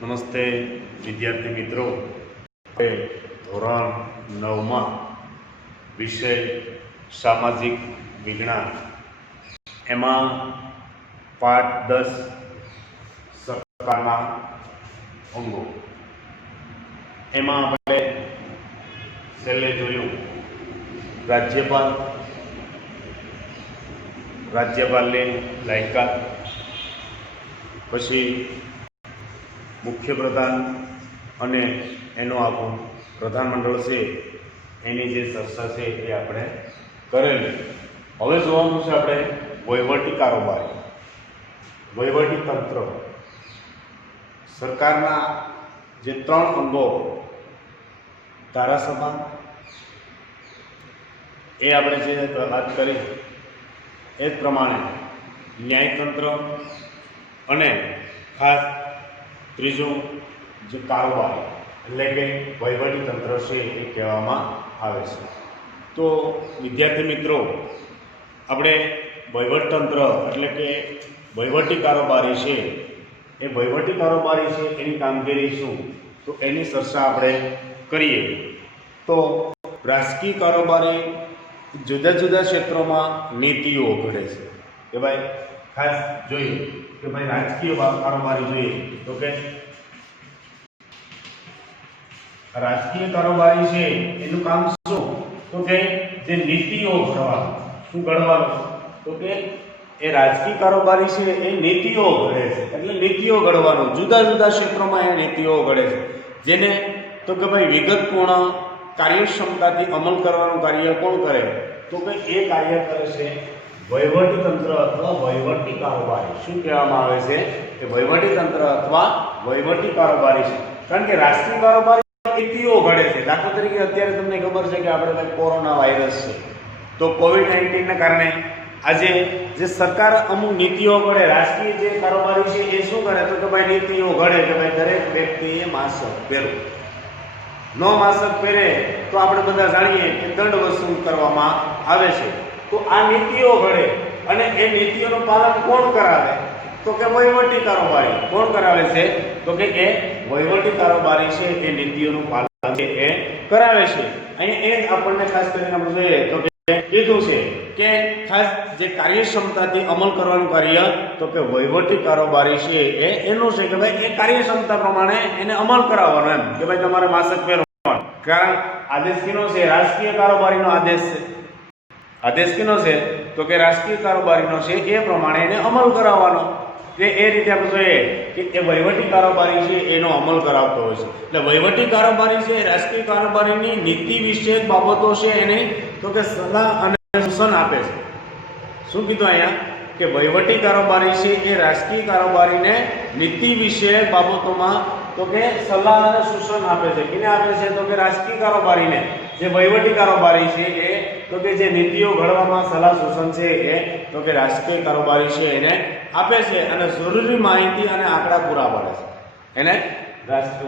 નમસ્તે વિદ્યાર્થી મિત્રો, ધોરણ 9માં વિષય સામાજિક વિજ્ઞાન એમાં પાઠ 10 સરકારના અંગો એમાં આપણે છેલ્લે જોયું રાજ્યપાલની લાયકાત, પછી મુખ્યપ્રધાન અને એનો આખું પ્રધાનમંડળ છે એની જે ચર્ચા છે એ આપણે કરેલી. હવે જોવાનું છે આપણે વહીવટી કારોબારી, વહીવટી તંત્ર, સરકારના જે 3 અંગો ધારાસભા એ આપણે જે વાત કરી એ જ પ્રમાણે ન્યાયતંત્ર અને ખાસ ત્રીજું જે કારોબારી એટલે કે વહીવટી તંત્ર છે એ કહેવામાં આવે છે. તો વિદ્યાર્થી મિત્રો, આપણે વહીવટતંત્ર એટલે કે વહીવટી કારોબારી છે એ વહીવટી કારોબારી છે એની કામગીરી શું, તો એની ચર્ચા આપણે કરીએ. તો રાજકીય કારોબારી જુદા જુદા ક્ષેત્રોમાં નીતિઓ ઘડે છે કે ભાઈ ખાસ જોઈએ કે ભાઈ રાજકીય કારોબારી જોઈએ તો કે રાજકીય કારોબારી છે એનું કામ શું, તો કે જે નીતિઓ ઘડવાનું. શું ઘડવાનું, તો કે એ રાજકીય કારોબારી છે એ નીતિઓ ઘડે છે, એટલે નીતિઓ ઘડવાનું. જુદા જુદા ક્ષેત્રોમાં એ નીતિઓ ઘડે છે જેને તો કે ભાઈ વિગતપૂર્ણ કાર્યક્ષમતાથી અમલ કરવાનું કાર્ય કોણ કરે, તો કે એ કાર્ય કરે છે વહીવટી તંત્ર અથવા વહીવટી કારોબારી. શું કહેવામાં આવે છે, કે વહીવટી તંત્ર અથવા વહીવટી કારોબારી છે. કારણ કે રાષ્ટ્રીય કારોબારી નીતિઓ ઘડે છે. દાખલા તરીકે અત્યારે તમને ખબર છે કે આપણે કોરોના વાયરસ છે, તો કોવિડ-19 ના કારણે આજે જે સરકાર અમુક નીતિઓ ઘડે, રાષ્ટ્રીય જે કારોબારી છે એ શું કરે, તો કે ભાઈ નીતિઓ ઘડે કે ભાઈ દરેક વ્યક્તિએ માસ્ક પહેરવું. નો માસ્ક પહેરે તો આપણે બધા જાણીએ કે દંડ વસૂલ કરવામાં આવે છે. તો આ નીતિઓ ઘડે અને એ નીતિઓનું પાલન કોણ કરાવે, તો કે વહીવટી કારોબારી. કોણ કરાવે છે, તો કે એ વહીવટી કારોબારી છે એ નીતિઓનું પાલન છે એ કરાવે છે. અહીં એ જ આપણને ખાસ કરીને આપણે જોઈએ તો કે કીધું છે કે ખાસ જે કાર્યક્ષમતાથી અમલ કરવાનું કાર્ય, તો કે વહીવટી કારોબારી છે એ એનું છે કે ભાઈ એ કાર્યક્ષમતા પ્રમાણે એને અમલ કરાવવાનો. એમ કે ભાઈ તમારે માસ્ક પહેરવાનું. કારણ આદેશ કિનો છે, રાજકીય કારોબારીનો આદેશ છે. આદેશ કિનો છે, તો કે રાજકીય કારોબારીનો છે એ પ્રમાણે એને અમલ કરાવવાનો. એ રીતે આપણે જોઈએ કે એ વહીવટી કારોબારી છે એનો અમલ કરાવતો હોય છે. એટલે વહીવટી કારોબારી છે રાજકીય કારોબારીની નીતિ વિષયક બાબતો છે એને તો કે સલાહ અને સૂચન આપે છે. શું કીધું અહીંયા, કે વહીવટી કારોબારી છે એ રાજકીય કારોબારીને નીતિ વિષયક બાબતોમાં તો કે સલાહ અને સૂચન આપે છે. કેને આપે છે, તો કે રાજકીય કારોબારીને. જે વહીવટી કારોબારી છે એ તો કે જે નીતિઓ ઘડવામાં સલાહ સૂચન છે એ તો કે રાજકીય કારોબારી છે એને આપે છે અને જરૂરી માહિતી અને આંકડા પૂરા પાડે છે. એને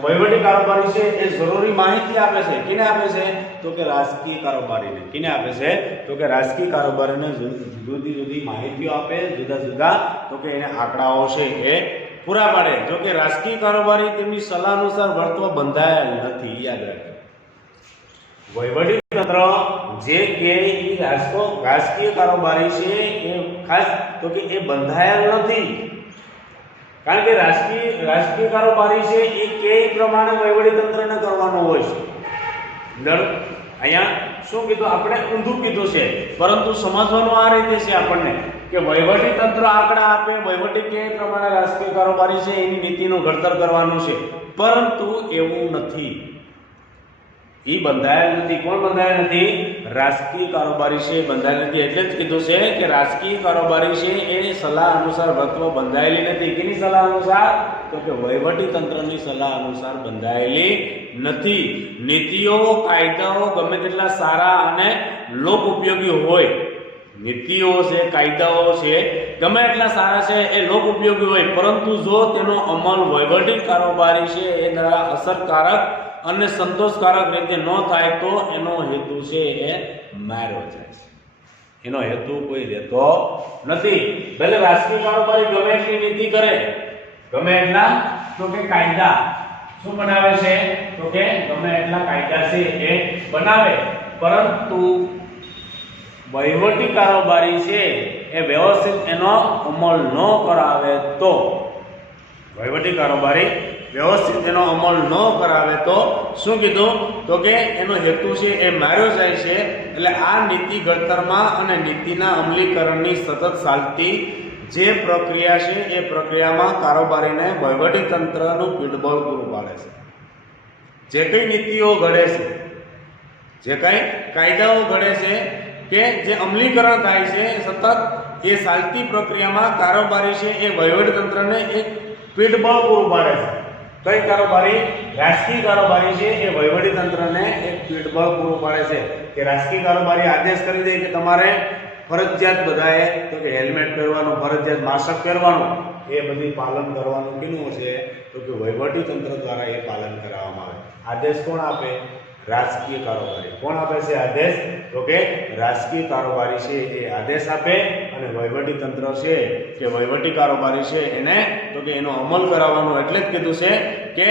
વહીવટી કારોબારી છે એ જરૂરી માહિતી આપે છે. કેને આપે છે, તો કે રાજકીય કારોબારીને. કેને આપે છે, તો કે રાજકીય કારોબારીને જુદી જુદી માહિતીઓ આપે, જુદા જુદા તો કે એને આંકડાઓ છે એ પૂરા પાડે. જો કે રાજકીય કારોબારી તેમની સલાહ અનુસાર વર્તવા બંધાયેલ નથી. યાદ રાખજો, વહીવટી તંત્ર જે કે રાજકીય કારોબારી છે એ ખાસ તો કે એ બંધાયેલ નથી. કારણ કે રાજકીય કારોબારી છે એ કે પ્રમાણે વહીવટી તંત્રને કરવાનો હોય છે. અહીંયા શું કીધું, આપણે ઊંધું કીધું છે, પરંતુ સમજવાનું આ રીતે છે આપણને કે વહીવટી તંત્ર આંકડા આપે, વહીવટી કે પ્રમાણે રાજકીય કારોબારી છે એની નીતિનું ઘડતર કરવાનું છે, પરંતુ એવું નથી. એ બંધાયેલ નથી. કોણ બંધાયેલ નથી, રાજકીય કારોબારી છે બંધાયેલ નથી. એટલે જ કીધું છે કે રાજકીય કારોબારી છે એ સલાહ અનુસાર વર્તવા બંધાયેલી નથી. કેની સલાહ અનુસાર, તો કે વહીવટી તંત્રની સલાહ અનુસાર બંધાયેલી નથી. નીતિઓ કાયદાઓ ગમે તેટલા સારા અને લોક ઉપયોગી હોય, નીતિઓ છે કાયદાઓ છે ગમે એટલા સારા છે એ લોક ઉપયોગી હોય, પરંતુ જો તેનો અમલ વહીવટી કારોબારી છે એ દ્વારા અસરકારક અને સંતોષકારક રીતે ન થાય તો એનો હેતુ છે એ માર્યો જાય છે. એનો હેતુ કોઈ લેતો નથી. ભલે રાજકીય કારોબારી ગમે એટલી નીતિ કરે, ગમે એટલા તો કે કાયદા શું બનાવે છે તો કે ગમે એટલા કાયદા છે એ બનાવે, પરંતુ વહીવટી કારોબારી છે એ વ્યવસ્થિત એનો અમલ ન કરાવે તો, વહીવટી કારોબારી વ્યવસ્થિત એનો અમલ ન કરાવે તો શું કીધું તો કે એનો હેતુ છે એ માર્યો જાય છે. એટલે આ નીતિ ઘડતરમાં અને નીતિના અમલીકરણની સતત ચાલતી જે પ્રક્રિયા છે એ પ્રક્રિયામાં કારોબારીને વહીવટી તંત્રનું પીઠબળ પૂરું પાડે છે. જે કઈ નીતિઓ ઘડે છે, જે કઈ કાયદાઓ ઘડે છે કે જે અમલીકરણ થાય છે સતત એ ચાલતી પ્રક્રિયામાં કારોબારી છે એ વહીવટી તંત્રને એક પીઠબળ પૂરું પાડે છે. કઈ કારોબારી? રાજકીય કારોબારી છે એ વહીવટી તંત્રને એક પીઠબળ પૂરું પાડે છે. કે રાજકીય કારોબારી આદેશ કરી દે કે તમારે ફરજિયાત બધાએ તો કે હેલ્મેટ પહેરવાનું, ફરજિયાત માસ્ક પહેરવાનું, એ બધી પાલન કરવાનું કીનું છે તો કે વહીવટી તંત્ર દ્વારા એ પાલન કરાવવામાં આવે. આદેશ કોણ આપે? રાજકીય કારોબારી. કોણ આપે છે આદેશ? તો કે રાજકીય કારોબારી છે એ આદેશ આપે, અને વહીવટી તંત્ર છે કે વહીવટી કારોબારી છે એને તો કે એનો અમલ કરાવવાનો. એટલે જ કીધું છે કે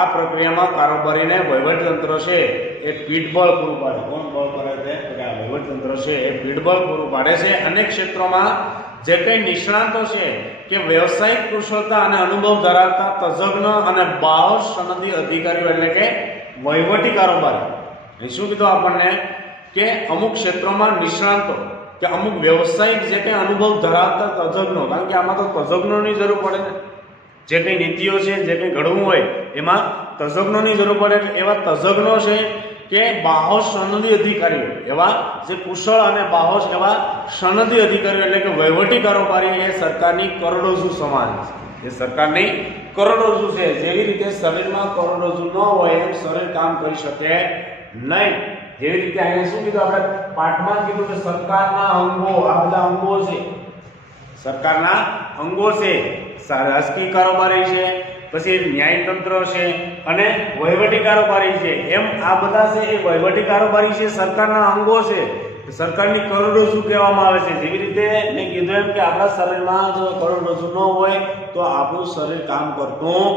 આ પ્રક્રિયામાં કારોબારીને વહીવટી તંત્ર છે એ પીઠબળ પૂરું પાડે. કોણ બળ કરે છે? તો કે આ વહીવટી તંત્ર છે એ પીઠબળ પૂરું પાડે છે. અનેક ક્ષેત્રોમાં જે કંઈ નિષ્ણાતો છે કે વ્યવસાયિક કુશળતા અને અનુભવ ધરાવતા તજજ્ઞ અને બાહ્ય સનદી અધિકારીઓ એટલે કે વહીવટી કારોબારી શું કીધું આપણને કે અમુક ક્ષેત્રોમાં નિષ્ણાતો કે અમુક વ્યવસાયિક જે કંઈ અનુભવ ધરાવતા તજજ્ઞો, કારણ કે આમાં તો તજજ્ઞોની જરૂર પડે ને, જે કંઈ નીતિઓ છે જે કંઈ ઘડવું હોય એમાં તજજ્ઞોની જરૂર પડે. એવા તજજ્ઞો છે કે બાહ્ય સનદી અધિકારીઓ, એવા જે કુશળ અને બાહ્ય એવા સનદી અધિકારીઓ એટલે કે વહીવટી કારોબારી એ સરકારની કરોડરજ્જુ સમાન છે. એ સરકારની કરોડરજ્જુ છે. જેવી રીતે શરીરમાં કરોડરજ્જુ ન હોય એમ શરીર કામ કરી શકે નહીં. જેવી રીતે અહીંયા શું કીધું આપણે પાઠમાં કીધું કે સરકારના અંગો, આ બધા અંગો છે, સરકારના અંગો છે. રાજકીય કારોબારી છે, પછી ન્યાયતંત્ર છે અને વહીવટી કારોબારી છે. એમ આ બધા છે એ વહીવટી કારોબારી છે, સરકારના અંગો છે, સરકારની કરોડરજ્જુ કહેવામાં આવે છે. જેવી રીતે મેં કીધું એમ કે આપણા શરીરમાં જો કરોડરજ્જુ ન હોય તો આપણું શરીર કામ કરતું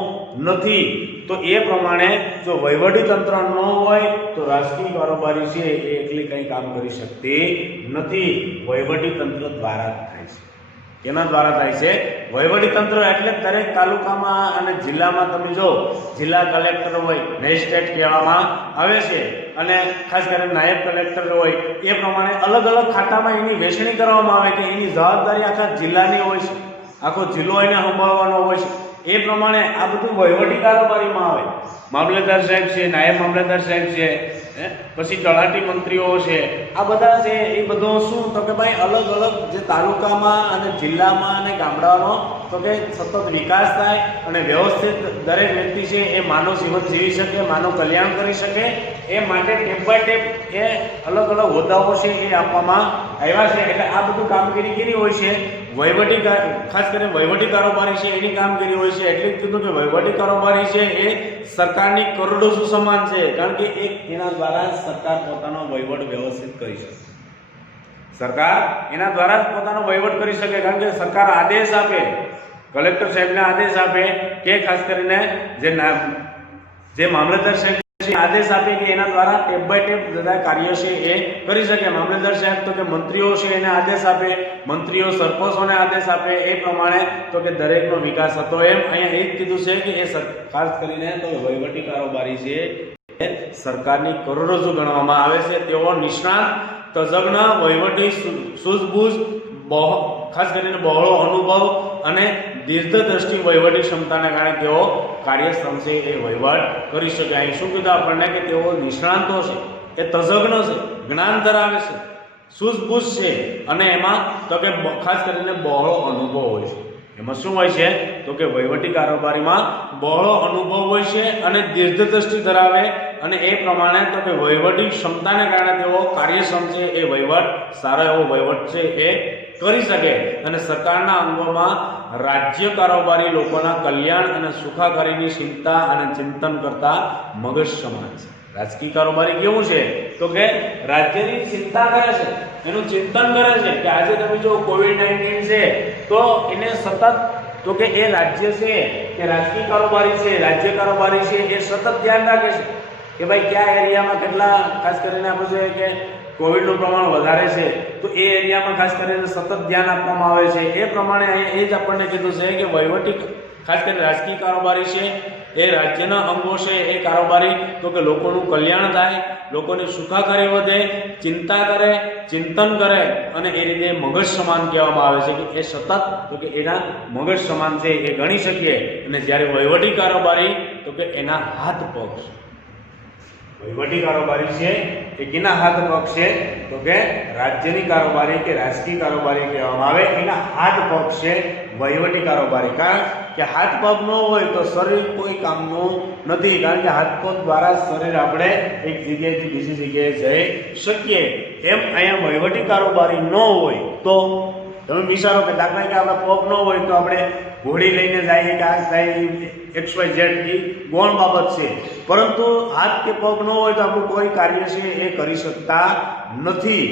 નથી. તો એ પ્રમાણે જો વહીવટી તંત્ર ન હોય તો રાજકીય કારોબારી છે એ એકલી કંઈ કામ કરી શકતી નથી. વહીવટી તંત્ર દ્વારા થાય છે. કેના દ્વારા થાય છે? વહીવટી તંત્ર. એટલે દરેક તાલુકામાં અને જિલ્લામાં તમે જો જિલ્લા કલેક્ટર હોય, મેજિસ્ટ્રેટ કહેવામાં આવે છે, અને ખાસ કરીને નાયબ કલેક્ટર હોય, એ પ્રમાણે અલગ અલગ ખાતામાં એની વહેંચણી કરવામાં આવે કે એની જવાબદારી આખા જિલ્લાની હોય છે, આખો જિલ્લો એને સંભાળવાનો હોય છે. એ પ્રમાણે આ બધું વહીવટી કારોબારીમાં આવે. મામલતદાર સાહેબ છે, નાયબ મામલતદાર સાહેબ છે, પછી તલાટી મંત્રીઓ છે, આ બધા છે એ બધું શું તો કે ભાઈ અલગ અલગ જે તાલુકામાં અને જિલ્લામાં અને ગામડાનો તો કે સતત વિકાસ થાય અને વ્યવસ્થિત દરેક વ્યક્તિ છે એ માનવ જીવન જીવી શકે, માનવ કલ્યાણ કરી શકે, એ માટે ટેપ બાય ટેપ એ અલગ અલગ હોદ્દાઓ છે એ આપવામાં આવ્યા છે. એટલે આ બધું કામગીરી કેવી હોય છે? વહીવટી, ખાસ કરીને વહીવટી કારોબારી છે એની કામગીરી હોય છે. એટલે જ કીધું કે વહીવટી કારોબારી છે એ સરકારની કરોડરજ્જુ સમાન છે, કારણ કે એક એના દ્વારા સરકાર પોતાનો વહીવટ વ્યવસ્થિત કરી શકે. સરકાર એના દ્વારા જ પોતાનો વહીવટ કરી શકે, કારણ કે સરકાર આદેશ આપે, કલેક્ટર સાહેબને આદેશ આપે કે ખાસ કરીને જે મામલતદાર સાહેબ આદેશ આપે કે એના દ્વારા ટેપ બાય ટેપ બધા કાર્યો છે એ કરી શકે. મામલતદાર સાહેબ તો કે મંત્રીઓ છે એને આદેશ આપે, મંત્રીઓ સરપંચોને આદેશ આપે, એ પ્રમાણે તો કે દરેકનો વિકાસ હતો. એમ અહીંયા એ જ કીધું છે કે એ ખાસ કરીને તો વહીવટી કારોબારી છે એ સરકારની કરોડરજ્જુ ગણવામાં આવે છે. તેઓ નિષ્ણાત, તજજ્ઞ, વહીવટી સૂઝબૂઝ, ખાસ કરીને બહોળો અનુભવ અને દીર્ઘદ્રષ્ટિ વહીવટી ક્ષમતાને કારણે તેઓ કાર્યક્ષમ છે એ વહીવટ કરી શકે. અહીં શું કીધું આપણને કે તેઓ નિષ્ણાંતો છે, એ તજજ્ઞ છે, જ્ઞાન ધરાવે છે, સૂઝબૂઝ છે, અને એમાં તો કે ખાસ કરીને બહોળો અનુભવ હોય છે. એમાં શું હોય છે તો કે વહીવટી કારોબારીમાં બહોળો અનુભવ હોય છે અને દીર્ઘદ્રષ્ટિ ધરાવે, અને એ પ્રમાણે તો કે વહીવટી ક્ષમતાને કારણે તેઓ કાર્યક્ષમ છે, એ વહીવટ સારો એવો વહીવટ છે એ કરી શકે. અને સરકારના અંગોમાં રાજ્ય કારોબારી લોકોના કલ્યાણ અને સુખાકારીની ચિંતા અને ચિંતન કરતા મગજ સમાન છે. રાજકીય કારોબારી કેવું છે તો કે રાજ્યની ચિંતા કરે છે, એનું ચિંતન કરે છે કે આજે તમે જો કોવિડ-19 છે તો એને સતત તો કે એ રાજ્ય છે કે રાજકીય કારોબારી છે, રાજ્ય કારોબારી છે એ સતત ધ્યાન રાખે છે કે ભાઈ કયા એરિયામાં કેટલા, ખાસ કરીને આપણે જોઈએ કે કોવિડનું પ્રમાણ વધારે છે તો એ એરિયામાં ખાસ કરીને સતત ધ્યાન આપવામાં આવે છે. એ પ્રમાણે અહીંયા એ જ આપણને કીધું છે કે વહીવટી ખાસ કરીને રાજકીય કારોબારી છે એ રાજ્યના અંગો છે એ કારોબારી તો કે લોકોનું કલ્યાણ થાય, લોકોની સુખાકારી વધે, ચિંતા કરે, ચિંતન કરે અને એ રીતે મગજ સમાન કહેવામાં આવે છે કે એ સતત તો કે એના મગજ સમાન છે એ ગણી શકીએ. અને જ્યારે વહીવટી કારોબારી તો કે એના હાથ પગ છે. વહીવટી કારોબારી છે એ કેના હાથ પગ છે તો કે રાજ્યની કારોબારી કે રાજકીય કારોબારી કહેવામાં આવે, એના હાથ પગ છે વહીવટી કારોબારી. કારણ કે હાથ પગ ન હોય તો શરીર કોઈ કામનું નથી, કારણ કે હાથ પગ દ્વારા શરીર આપણે એક જગ્યાએથી બીજી જગ્યાએ જઈ શકીએ. એમ અહીંયા વહીવટી કારોબારી ન હોય તો તમે વિચારો કે દાખલા કે આપણે પગ ન હોય તો આપણે ઘોડી લઈને જઈએ કે આ કઈ XYZ એ ગૌણ બાબત છે, પરંતુ હાથ કે પગ ન હોય તો આપણું કોઈ કાર્ય છે એ કરી શકતા નથી.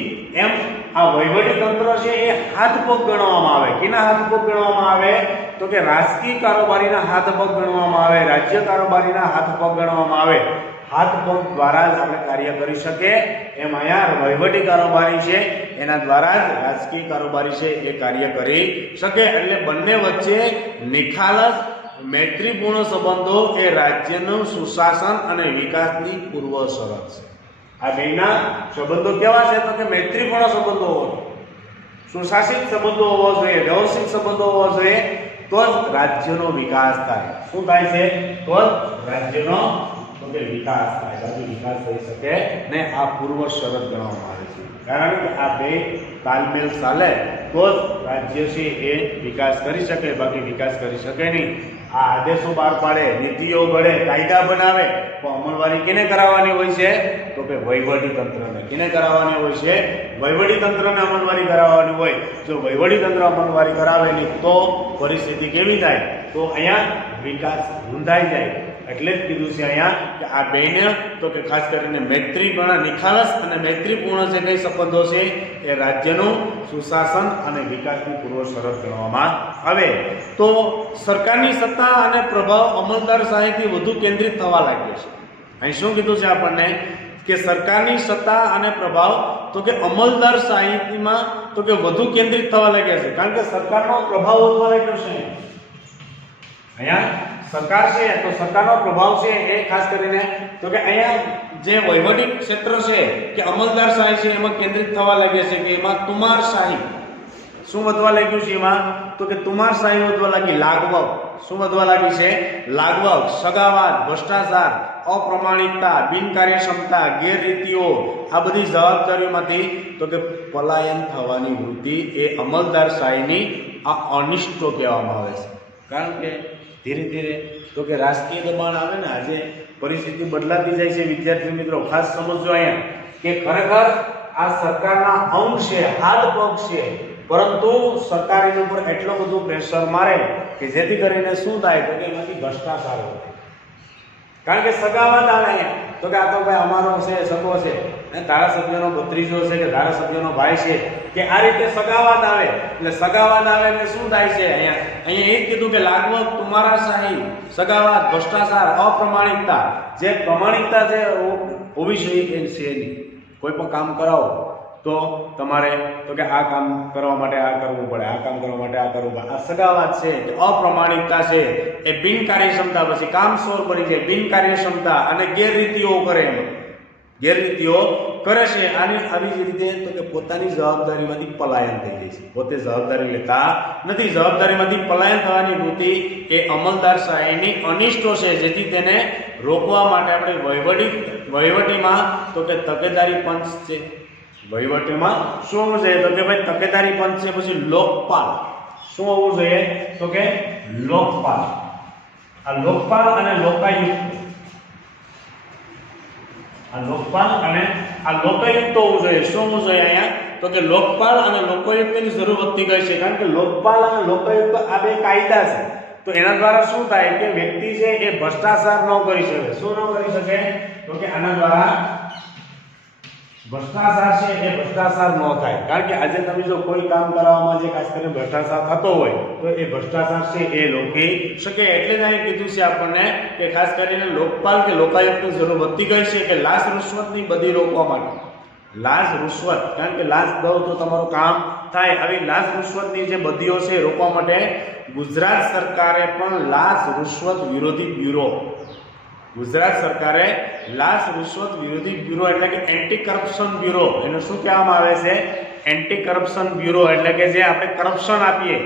એમ આ વહીવટી તંત્ર છે એ હાથ પગ ગણવામાં આવે. કેના હાથ પગ ગણવામાં આવે તો કે રાજકીય કારોબારીના હાથ પગ ગણવામાં આવે, રાજ્ય કારોબારીના હાથ પગ ગણવામાં આવે. હાથ પગ દ્વારા જ આપણે કાર્ય કરી શકીએ. એમ અહીંયા વહીવટી કારોબારી છે એના દ્વારા જ રાજકીય કારોબારી છે એ કાર્ય કરી શકે. એટલે બંને વચ્ચે નિખાલસ મૈત્રીપૂર્ણ સંબંધો એ રાજ્યનું સુશાસન અને વિકાસની પૂર્વ શરત છે. આ બેના સંબંધો કેવા છે તો કે મૈત્રીપૂર્ણ સંબંધો હોવો જોઈએ, સુશાસિત સંબંધો હોવો જોઈએ, વ્યવસ્થિત સંબંધો હોવો જોઈએ, તો જ રાજ્યનો વિકાસ થાય. શું થાય છે? તો જ રાજ્યનો વિકાસ થાય, બાકી વિકાસ થઈ શકે ને. આ પૂર્વ શરત ગણવામાં આવે છે, કારણ કે આ બે તાલમેલ ચાલે તો જ રાજ્ય છે એ વિકાસ કરી શકે, બાકી વિકાસ કરી શકે નહીં. આ આદેશો બહાર પાડે, નીતિઓ ઘડે, કાયદા બનાવે તો અમલવારી કેને કરાવવાની હોય છે તો કે વહીવટી તંત્રને. કેને કરાવવાની હોય છે? વહીવટી તંત્રને અમલવારી કરાવવાની હોય. જો વહીવટી તંત્ર અમલવારી કરાવે નહીં તો પરિસ્થિતિ કેવી થાય? તો અહીંયા વિકાસ રૂંધાઈ જાય. એટલે જ કીધું છે અહીંયા કે આ બેને તો કે ખાસ કરીને મૈત્રીપૂર્ણ, નિખાલસ અને મૈત્રીપૂર્ણ જે કઈ સંબંધો છે એ રાજ્યનું સુશાસન અને વિકાસની પૂર્વ શરત ગણવામાં આવે. તો સરકારની સત્તા અને પ્રભાવ અમલદારશાહીથી વધુ કેન્દ્રિત થવા લાગ્યો છે. અહીં શું કીધું છે આપણને કે સરકારની સત્તા અને પ્રભાવ તો કે અમલદારશાહીમાં તો કે વધુ કેન્દ્રિત થવા લાગ્યા છે, કારણ કે સરકારનો પ્રભાવ વધવા લાગ્યો છે. અહીંયા સરકાર છે તો સરકારનો પ્રભાવ છે એ ખાસ કરીને તો કે અહીંયા જે વહીવટી ક્ષેત્ર છે કે અમલદારશાહી છે એમાં કેન્દ્રિત થવા લાગે છે, કે એમાં તુમારશાહી શું વધવા લાગ્યું છે? એમાં તો કે તુમારશાહી વધવા લાગી. લાગવગ શું વધવા લાગી છે? લાગવગ, સગાવાદ, ભ્રષ્ટાચાર, અપ્રમાણિકતા, બિનકાર્યક્ષમતા, ગેરરીતિઓ, આ બધી જવાબદારીઓમાંથી તો કે પલાયન થવાની વૃત્તિ એ અમલદારશાહીની આ અનિષ્ટો કહેવામાં આવે છે. કારણ કે ધીરે ધીરે તો કે રાજકીય દબાણ આવે ને, આજે પરિસ્થિતિ બદલાતી જાય છે. વિદ્યાર્થી મિત્રો ખાસ સમજો અહીંયા કે ખરેખર આ સરકારના અંગ છે, હાથ પગ છે, પરંતુ સરકાર એના ઉપર એટલો બધો પ્રેશર મારે કે જેથી કરીને શું થાય તો કે એમાંથી ભ્રષ્ટાચાર થાય. કારણ કે સગાવાદ આવે તો કે આ તો ભાઈ અમારો છે, સગો છે, ધારાસભ્યનો ભત્રીજો છે કે ધારાસભ્યનો ભાઈ છે, કે આ રીતે સગાવાદ આવે. એટલે સગાવાદ આવે એટલે શું થાય છે? અહીંયા એ જ કીધું કે લાગવગ, તુમારાશાહી, સગાવાદ, ભ્રષ્ટાચાર, અપ્રમાણિકતા. જે પ્રમાણિકતા છે હોવી જોઈએ એ છે નહીં. કોઈ પણ કામ કરાવો તો તમારે તો કે આ કામ કરવા માટે આ કરવું પડે, આ કામ કરવા માટે આ કરવું પડે. આ સગાવાદ છે, અપ્રમાણિકતા છે, એ બિનકાર્યક્ષમતા, પછી કામસોર બની જાય, બિનકાર્યક્ષમતા અને ગેરરીતિઓ કરે. એમાં ગેરરીતિઓ કરે છે. આવી જ રીતે તો કે પોતાની જવાબદારીમાંથી પલાયન થઈ જાય છે, પોતે જવાબદારી લેતા નથી. જવાબદારીમાંથી પલાયન થવાની વૃત્તિ એ અમલદારશાહીની અનિષ્ટો છે, જેથી તેને રોકવા માટે આપણે વહીવટીમાં તો કે તકેદારી પંચ છે. વહીવટીમાં શું હોવું જોઈએ તો કે ભાઈ તકેદારી પંચ છે. પછી લોકપાલ શું હોવું જોઈએ તો કે લોકપાલ. આ લોકપાલ અને લોકાયુક્ત, આ લોકપાલ અને આ લોકાયુક્ત હોવું જોઈએ. શું હોવું જોઈએ અહીંયા તો કે લોકપાલ અને લોકાયુક્તની જરૂર વધતી ગઈ છે, કારણ કે લોકપાલ અને લોકાયુક્ત આ બે કાયદા છે. તો એના દ્વારા શું થાય કે વ્યક્તિ છે એ ભ્રષ્ટાચાર ન કરી શકે. શું ન કરી શકે તો કે આના દ્વારા ભ્રષ્ટાચાર છે એ ભ્રષ્ટાચાર ન થાય, કારણ કે આજે તમે જો કોઈ કામ કરવામાં જે ખાસ કરીને ભ્રષ્ટાચાર થતો હોય તો એ ભ્રષ્ટાચાર છે એ રોકી શકે. એટલે જ અહીં કીધું છે આપણને કે ખાસ કરીને લોકપાલ કે લોકાયુક્તની જરૂર વધતી ગઈ છે કે લાંચ રૂશ્વતની બધી રોકવા માટે. લાંચ રૂશ્વત, કારણ કે લાંચ દો તો તમારું કામ થાય, આવી લાંચ રૂશ્વતની જે બદીઓ છે રોકવા માટે ગુજરાત સરકારે પણ લાંચ રૂશ્વત વિરોધી બ્યુરો, ગુજરાત સરકારે લાંચ રૂશ્વત વિરોધી બ્યુરો એટલે કે એન્ટી કરપ્શન બ્યુરો, એનું શું કહેવામાં આવે છે? Anti corruption bureau. એટલે કે જે આપણે કરપ્શન આપીએ,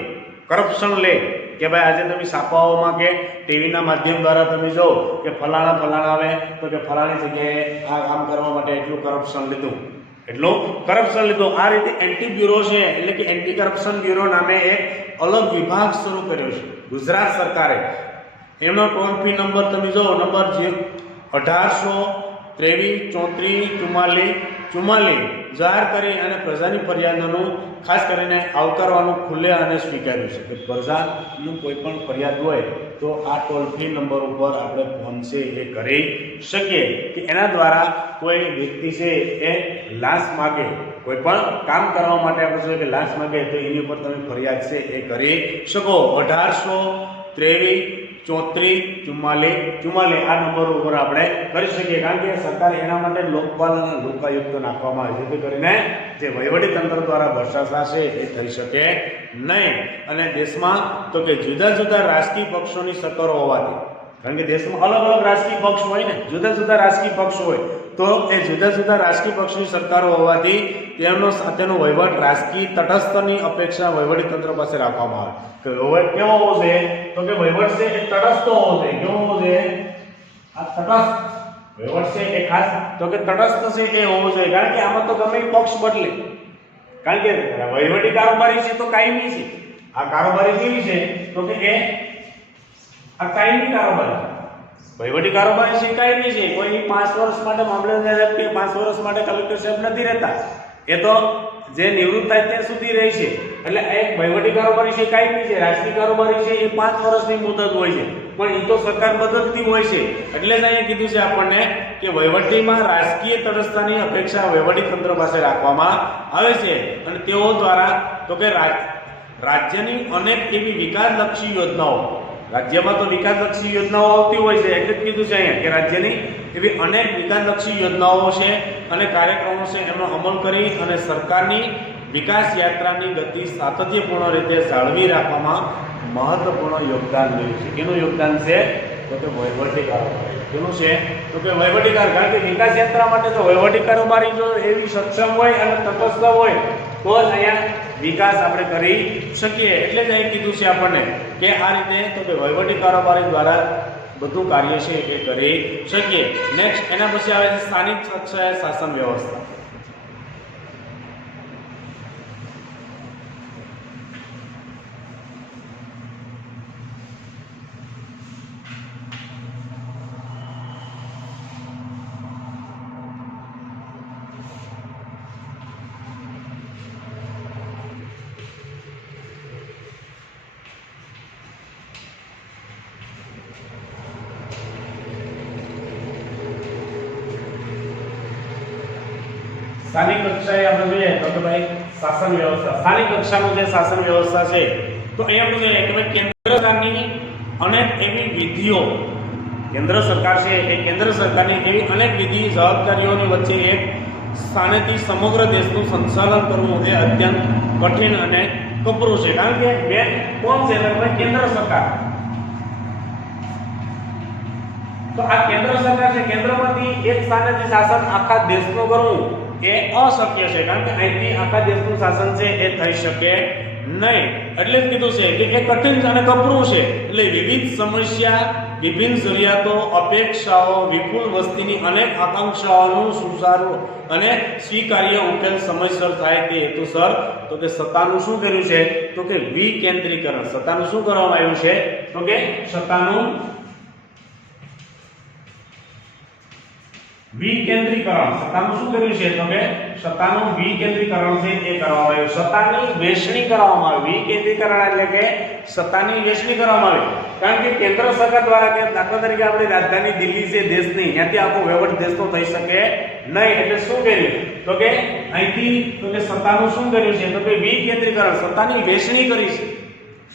કરપ્શન લે કે ભાઈ આજે તમે છાપાઓમાં કે ટીવીના માધ્યમ દ્વારા તમે જો કે ફલાણા આવે તો કે ફલાણી જગ્યાએ આ કામ કરવા માટે એટલું કરપ્શન લીધું, આ રીતે એન્ટી બ્યુરો છે, એટલે કે એન્ટી કરપ્શન બ્યુરો નામે એક અલગ વિભાગ શરૂ કર્યો છે ગુજરાત સરકારે. એનો ટોલ ફ્રી નંબર તમે જો નંબર 1823344444 જાહેર કરી અને પ્રજાની ફરિયાદોનું ખાસ કરીને આવકારવાનું ખુલ્લે અને સ્વીકાર્યું છે કે પ્રજાનું કોઈ પણ ફરિયાદ હોય તો આ ટોલ ફ્રી નંબર ઉપર આપણે ફોન છે એ કરી શકીએ કે એના દ્વારા કોઈ વ્યક્તિ છે એ લાંચ માગે, કોઈ પણ કામ કરવા માટે આપણે જોઈએ કે લાંચ માગે તો એની ઉપર તમે ફરિયાદ છે એ કરી શકો. 1823344444 આ નંબર ઉપર આપણે કરી શકીએ, કારણ કે સરકાર એના માટે લોકપાલ અને લોકાયુક્ત નાખવામાં આવે જેથી કરીને જે વહીવટી તંત્ર દ્વારા ભ્રષ્ટાચાર છે એ થઈ શકે નહીં. અને દેશમાં તો કે જુદા જુદા રાજકીય પક્ષોની સત્તાઓ હોવાથી, કારણ કે દેશમાં અલગ અલગ રાજકીય પક્ષ હોય ને, જુદા જુદા રાજકીય પક્ષ હોય તો એ જુદા જુદા રાજકીય પક્ષની સરકારો હોવાથી તેમનો સાથેનો વહીવટ રાજકીય તટસ્થની અપેક્ષા વહીવટી તંત્ર પાસે રાખવામાં આવે. કે વહીવટ કેવો હોવો જોઈએ? તો કે વહીવટ છે એ તટસ્થ હોવો જોઈએ. કેવો હોવો જોઈએ? આ તટસ્થ વહીવટ છે એ ખાસ તો કે તટસ્થ છે એ હોવો જોઈએ, કારણ કે આમાં તો ગમે પક્ષ બદલે, કારણ કે વહીવટી કારોબારી છે તો કાયમી છે. આ કારોબારી કેવી છે? તો કે એ આ કાયમી કારોબારી, વહીવટી કારોબારી છે કાયમી છે. કોઈ 5 વર્ષ માટે મામલતદાર સાહેબ કે 5 વર્ષ માટે કલેક્ટર સાહેબ નથી રહેતા, એ તો જે નિવૃત્ત થાય ત્યાં સુધી રહે છે. એટલે એક વહીવટી કારોબારી છે કાયમી છે, રાજકીય કારોબારી છે એ 5 વર્ષની મુદત હોય છે, પણ એ તો સરકાર બદલતી હોય છે. એટલે જ અહીંયા કીધું છે આપણને કે વહીવટીમાં રાજકીય તટસ્થતાની અપેક્ષા વહીવટી તંત્ર પાસે રાખવામાં આવે છે અને તેઓ દ્વારા તો કે રાજ્યની અનેક એવી વિકાસલક્ષી યોજનાઓ, રાજ્યમાં તો વિકાસલક્ષી યોજનાઓ આવતી હોય છે, એટલે જ કીધું છે અહીંયા કે રાજ્યની એવી અનેક વિકાસલક્ષી યોજનાઓ છે અને કાર્યક્રમો છે એનો અમલ કરી અને સરકારની વિકાસ યાત્રાની ગતિ સાતત્યપૂર્ણ રીતે જાળવી રાખવામાં મહત્વપૂર્ણ યોગદાન રહ્યું છે. એનું યોગદાન છે તો કે વહીવટી કારોબારી. કેનું છે? તો કે વહીવટી કારણ કે વિકાસ યાત્રા માટે તો વહીવટી કારોબારી જો એવી સક્ષમ હોય અને તટસ્થ હોય તો જ અહીંયા વિકાસ આપણે કરી શકીએ. એટલે જ અહીં કીધું છે આપણને કે આ રીતે તો કે વહીવટી કારોબારી દ્વારા બધું કાર્ય છે એ કરી શકીએ. નેક્સ્ટ એના પછી આવે છે સ્થાનિક કક્ષાએ શાસન વ્યવસ્થા. સ્થાનિક કક્ષાએ આપણે જોઈએ તો કે ભાઈ શાસન વ્યવસ્થા, સ્થાનિક કક્ષાનું જે શાસન વ્યવસ્થા છે તો અહીંયા આપણે જોઈએ કે ભાઈ કેન્દ્ર સરકારની અનેક એવી વિધિઓ, કેન્દ્ર સરકાર છે એ કેન્દ્ર સરકારની એવી અનેક વિધિ જવાબદારીઓની વચ્ચે એક સ્થાનેથી સમગ્ર દેશનું સંચાલન કરવું એ અત્યંત કઠિન અને કપરું છે. કારણ કે બે કોણ છે? તો ભાઈ કેન્દ્ર સરકાર. તો આ કેન્દ્ર સરકાર છે, કેન્દ્રમાંથી એક સ્થાનેથી શાસન આખા દેશનું કરવું એ અશક્ય છે, કારણ કે અહીંથી આખા દેશનું શાસન છે એ થઈ શકે નહીં. એટલે જ કીધું છે કે એ કઠિન અને કપરું છે. એટલે વિવિધ સમસ્યા, વિભિન્ન જરૂરિયાતો, અપેક્ષાઓ, વિપુલ વસ્તીની અનેક આકાંક્ષાઓનું સુચારું અને સ્વીકાર્ય ઉકેલ સમયસર થાય તે હેતુસર તો કે સત્તાનું શું કર્યું છે? તો કે વિકેન્દ્રીકરણ. સત્તાનું શું કરવામાં આવ્યું છે? તો કે સત્તાનું વિકેન્દ્રીકરણ. સત્તાનું શું કર્યું છે? તો કે સત્તાનું વિકેન્દ્રીકરણ છે એ કરવામાં આવ્યું. સત્તાની વહેંચણી કરવામાં આવી. વિકેન્દ્રીકરણ એટલે કે સત્તાની વહેંચણી કરવામાં આવી. કારણ કે કેન્દ્ર સરકાર દ્વારા કે દાખલા તરીકે આપણી રાજધાની દિલ્હી છે દેશની, ત્યાંથી આખો વહીવટ દેશનો થઈ શકે નહીં. એટલે શું કર્યું તો કે અહીંથી તો કે સત્તાનું શું કર્યું છે તો કે વિકેન્દ્રીકરણ, સત્તાની વહેંચણી કરી છે.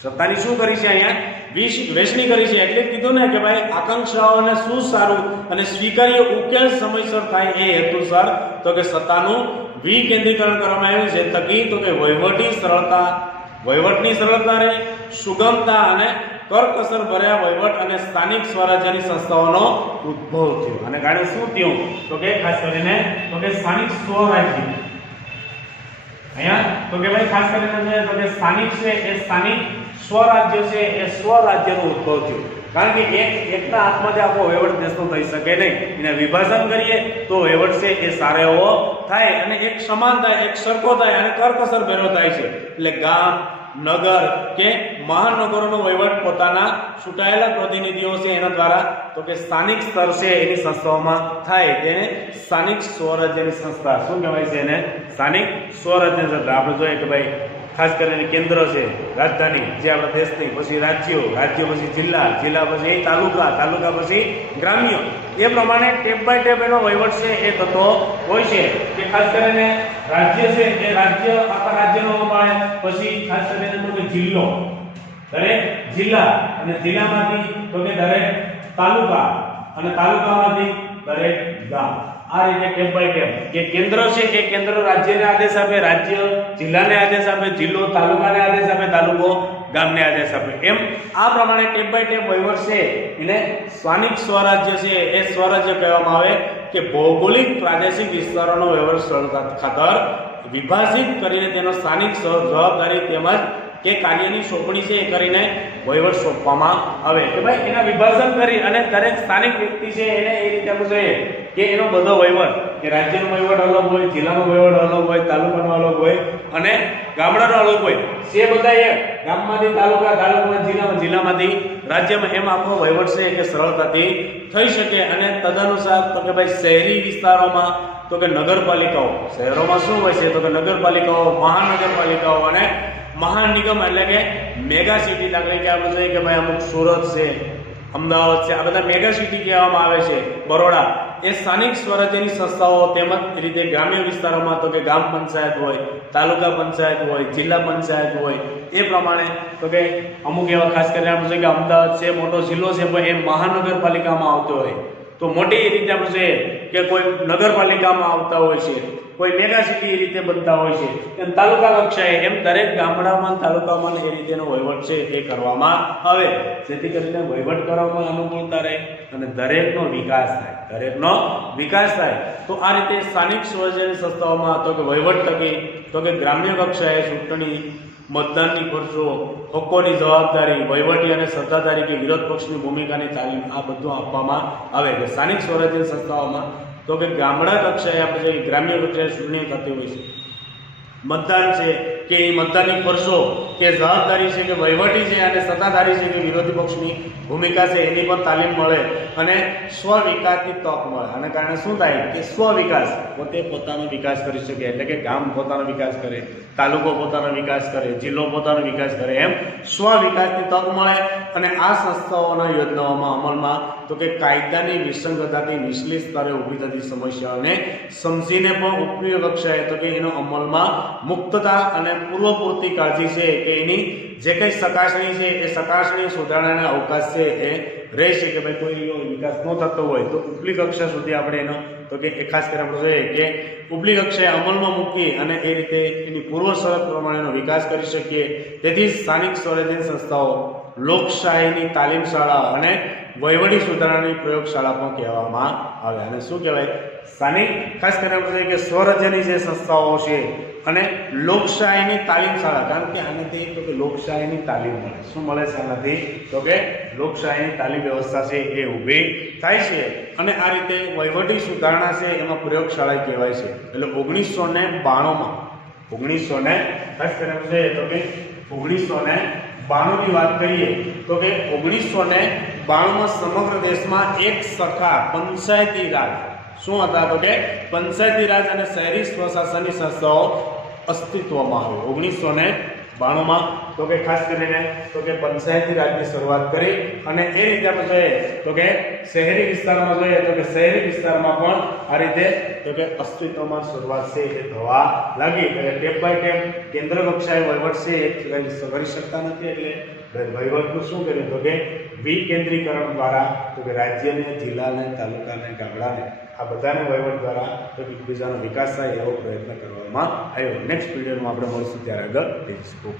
સત્તાની શું કરી છે અહીંયા વહેંચણી કરી છે. એટલે કીધું ને કે ભાઈ આકાંક્ષાઓને સુસારું અને સ્વીકાર્ય ઉકેલ સમયસર થાય એ હેતુસર તો કે સત્તાનું વિકેન્દ્રીકરણ કરવામાં આવ્યું છે. થકી તો કે વહીવટની સરળતા રહે, સુગમતા અને કરકસર ભર્યા વહીવટ અને સ્થાનિક સ્વરાજ્યની સંસ્થાઓનો ઉદ્ભવ થયો. અને કારણે શું થયું તો કે ખાસ કરીને તો કે સ્થાનિક સ્વરાજ્ય, અહીંયા તો કે ભાઈ ખાસ કરીને તો કે સ્થાનિક છે એ સ્થાનિક સ્વરાજ્ય છે એ સ્વરાજ્યનો ઉદ્ભવ થયો. કારણ કે એકના હાથમાંથી આખો વહીવટ દેશનો થઈ શકે નહીં. એને વિભાજન કરીએ તો વહીવટ છે એ સારો એવો થાય અને એક સમાન થાય, એક સરખો થાય અને કરકસર ભેરો થાય છે. એટલે ગામ, નગર કે મહાનગરોનો વહીવટ પોતાના ચૂંટાયેલા પ્રતિનિધિઓ છે એના દ્વારા તો કે સ્થાનિક સ્તર છે એની સંસ્થાઓમાં થાય. તેને સ્થાનિક સ્વરાજ્યની સંસ્થા શું કહેવાય છે? એને સ્થાનિક સ્વરાજ્યની સંસ્થા. આપણે જોઈએ કે ભાઈ ખાસ કરીને કેન્દ્ર છે રાજધાની જે આપણા દેશની, પછી રાજ્યો, રાજ્ય પછી જિલ્લા, જિલ્લા પછી તાલુકા, તાલુકા પછી ગ્રામ્ય. એ પ્રમાણે ટેપ બાય ટેપ એનો વહીવટ છે એ થતો હોય છે. કે ખાસ કરીને રાજ્ય છે એ રાજ્ય આખા રાજ્યનો પાડે, પછી ખાસ કરીને તો કે જિલ્લો, દરેક જિલ્લા, અને જિલ્લામાંથી તો કે દરેક તાલુકા, અને તાલુકામાંથી દરેક ગામ. આ રીતે ટેપ બાય ટેપ કે કેન્દ્ર છે એ કેન્દ્ર રાજ્યને આદેશ આપે, રાજ્ય જિલ્લાને આદેશ આપે, જિલ્લો તાલુકાને આદેશ આપે, તાલુકો ગામને આદેશ આપે. એમ આ પ્રમાણે ટેપ બાય ટેપ વહીવટ છે એને સ્થાનિક સ્વરાજ્ય છે એ સ્વરાજ્ય કહેવામાં આવે. કે ભૌગોલિક પ્રાદેશિક વિસ્તારોનો વહીવટ સરળતા ખાતર વિભાજિત કરીને તેનો સ્થાનિક જવાબદારી તેમજ કે કાર્યની સોંપણી છે એ કરીને વહીવટ સોંપવામાં આવે. કે ભાઈ એના વિભાજન કરી અને દરેક સ્થાનિક વ્યક્તિ છે એને એ રીતે આપણે જોઈએ કે એનો બધો વહીવટ, કે રાજ્યનો વહીવટ અલગ હોય, જિલ્લાનો વહીવટ અલગ હોય, તાલુકાનો અલગ હોય અને ગામડાનો અલગ હોય. તે બધા એક ગામમાંથી તાલુકા, તાલુકામાં જિલ્લામાં, જિલ્લામાંથી રાજ્યમાં, એમ આખો વહીવટ છે કે સરળતાથી થઈ શકે. અને તદનુસાર તો કે ભાઈ શહેરી વિસ્તારોમાં તો કે નગરપાલિકાઓ, શહેરોમાં શું હોય છે તો કે નગરપાલિકાઓ, મહાનગરપાલિકાઓ અને મહાનિગમ એટલે કે મેગા સિટી. દાખલા કે આપણે જોઈએ કે ભાઈ અમુક સુરત છે, અમદાવાદ છે, આ બધા મેગા સિટી કહેવામાં આવે છે, બરોડા. એ સ્થાનિક સ્વરાજ્યની સંસ્થાઓ તેમજ રીતે ગ્રામ્ય વિસ્તારોમાં તો કે ગામ પંચાયત હોય, તાલુકા પંચાયત હોય, જિલ્લા પંચાયત હોય. એ પ્રમાણે તો કે અમુક એવા ખાસ કરીને આપણે જોઈએ કે અમદાવાદ છે મોટો જિલ્લો છે પણ એ મહાનગરપાલિકામાં આવતો હોય, તો મોટી રીતે આપણે જોઈએ કે કોઈ નગરપાલિકામાં આવતા હોય છે, કોઈ મેગા સિટી એ રીતે બનતા હોય છે. એમ તાલુકા કક્ષાએ એમ દરેક ગામડામાં, તાલુકામાં એ રીતેનો વહીવટ છે એ કરવામાં આવે, જેથી કરીને વહીવટ કરવામાં અનુકૂળતા રહે અને દરેકનો વિકાસ થાય, દરેકનો વિકાસ થાય. તો આ રીતે સ્થાનિક સ્વરાજ્યની સંસ્થાઓમાં તો કે વહીવટ થકી તો કે ગ્રામ્ય કક્ષાએ ચૂંટણી, મતદાનની ખર્ચો, હકોની જવાબદારી, વહીવટી અને સત્તાધારી કે વિરોધ પક્ષની ભૂમિકાની તાલીમ આ બધું આપવામાં આવે. કે સ્થાનિક સ્વરાજ્ય સંસ્થાઓમાં તો કે ગામડા કક્ષાએ આપણે જે ગ્રામ્ય કક્ષાએ ચૂંટણી થતી હોય છે, મતદાન છે કે એ મતદાનની ખર્ચો કે જવાબદારી છે કે વહીવટી છે અને સત્તાધારી છે કે વિરોધી પક્ષની ભૂમિકા છે એની પણ તાલીમ મળે અને સ્વ વિકાસની તક મળે. આને કારણે શું થાય કે સ્વ વિકાસ, પોતે પોતાનો વિકાસ કરી શકે. એટલે કે ગામ પોતાનો વિકાસ કરે, તાલુકો પોતાનો વિકાસ કરે, જિલ્લો પોતાનો વિકાસ કરે, એમ સ્વ વિકાસની તક મળે. અને આ સંસ્થાઓના યોજનાઓમાં અમલમાં તો કે કાયદાની વિસંગતતાથી નીચલી સ્તરે ઊભી થતી સમસ્યાઓને સમજીને પણ ઉપરી કક્ષાએ તો કે એનો અમલમાં મુક્તતા અને પૂર્વ પૂરતી કાળજી છે કે એની જે કંઈ ચકાસણી છે એ ચકાસણી સુધારણાના અવકાશ છે એ રહેશે. કે ભાઈ કોઈ વિકાસ ન થતો હોય તો ઉપલી કક્ષા સુધી આપણે એનો તો કે એ ખાસ કરીને આપણે જોઈએ કે ઉપલી કક્ષાએ અમલમાં મૂકી અને એ રીતે એની પૂર્વ શરત પ્રમાણેનો વિકાસ કરી શકીએ. તેથી સ્થાનિક સ્વરાજ્યની સંસ્થાઓ લોકશાહીની તાલીમ શાળા અને વહીવટી સુધારણાની પ્રયોગશાળા પણ કહેવામાં આવે. અને શું કહેવાય સ્થાનિક ખાસ કરીને આપણે જોઈએ કે સ્વરાજ્યની જે સંસ્થાઓ છે અને લોકશાહીની તાલીમ શાળા, કારણ કે આનાથી તો કે લોકશાહીની તાલીમ મળે. શું મળે છે આનાથી તો કે લોકશાહીની તાલીમ વ્યવસ્થા છે એ ઊભી થાય છે. અને આ રીતે વહીવટી સુધારણા છે એમાં પ્રયોગશાળા કહેવાય છે. એટલે 1992 ખાસ કરીને તો કે 1992 ની વાત કરીએ તો કે 1992 સમગ્ર દેશમાં એક સરખા પંચાયતી રાજ શું હતા તો કે પંચાયતી રાજ અને શહેરી સ્વશાસનની સંસ્થાઓ અસ્તિત્વમાં આવી. 92માં તો કે ખાસ કરીને તો કે પંચાયતી રાજની શરૂઆત કરી અને એ રીતે આપણે જોઈએ તો કે શહેરી વિસ્તારમાં જોઈએ તો કે શહેરી વિસ્તારમાં પણ આ રીતે તો કે અસ્તિત્વમાં શરૂઆત છે એ થવા લાગી. એટલે ટેપ બાય ટેપ કેન્દ્ર કક્ષાએ વહીવટ છે એ કરી શકતા નથી, એટલે વહીવટનું શું કર્યું તો કે વિકેન્દ્રીકરણ દ્વારા તો કે રાજ્યને, જિલ્લાને, તાલુકાને, ગામડાને આ બધાને વહીવટ દ્વારા તો કે એકબીજાનો વિકાસ થાય એવો પ્રયત્ન કરવામાં આવ્યો. નેક્સ્ટ વિડીયોમાં આપણે મળીશું ત્યારે આગળ જઈશું.